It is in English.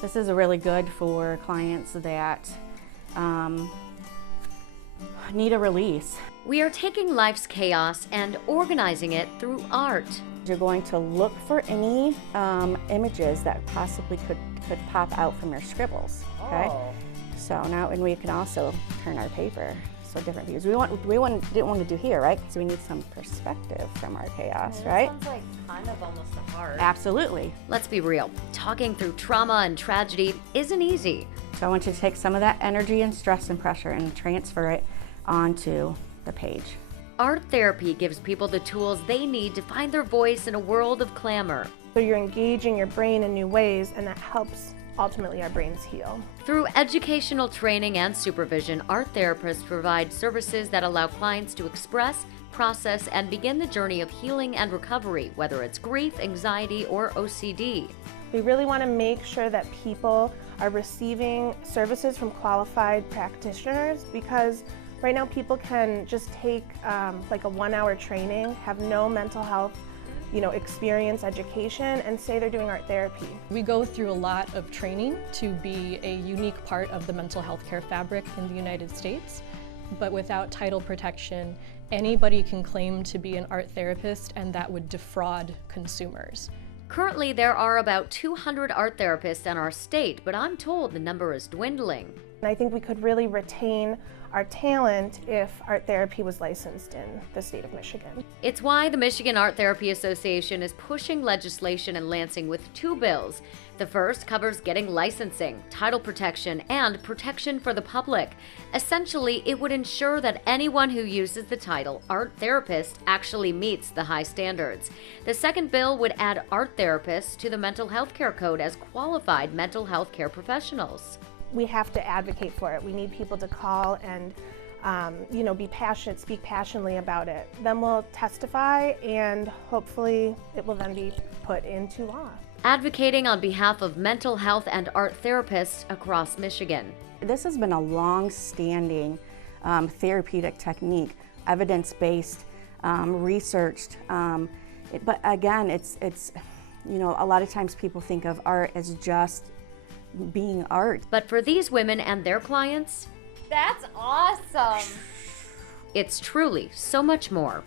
This is really good for clients that need a release. We are taking life's chaos and organizing it through art. You're going to look for any images that possibly could pop out from your scribbles, okay? Oh. So now, and we can also turn our paper, so different views. Didn't want to do here, right? Because we need some perspective from our chaos, right? Sounds like kind of almost a heart. Absolutely. Let's be real, talking through trauma and tragedy isn't easy. So I want you to take some of that energy and stress and pressure and transfer it onto the page. Art therapy gives people the tools they need to find their voice in a world of clamor. So you're engaging your brain in new ways, and that helps ultimately our brains heal. Through educational training and supervision, art therapists provide services that allow clients to express, process, and begin the journey of healing and recovery, whether it's grief, anxiety, or OCD. We really want to make sure that people are receiving services from qualified practitioners, because right now people can just take like a 1-hour training, have no mental health experience, education, and say they're doing art therapy. We go through a lot of training to be a unique part of the mental health care fabric in the United States, but without title protection, anybody can claim to be an art therapist, and that would defraud consumers. Currently, there are about 200 art therapists in our state, but I'm told the number is dwindling. And I think we could really retain our talent if art therapy was licensed in the state of Michigan. It's why the Michigan Art Therapy Association is pushing legislation in Lansing with 2 bills. The first covers getting licensing, title protection, and protection for the public. Essentially, it would ensure that anyone who uses the title art therapist actually meets the high standards. The second bill would add art therapists to the mental health care code as qualified mental health care professionals. We have to advocate for it. We need people to call and be passionate, speak passionately about it. Then we'll testify, and hopefully it will then be put into law. Advocating on behalf of mental health and art therapists across Michigan. This has been a long-standing therapeutic technique, evidence-based, researched. But again, it's a lot of times people think of art as just being art. But for these women and their clients, That's awesome. it's truly so much more.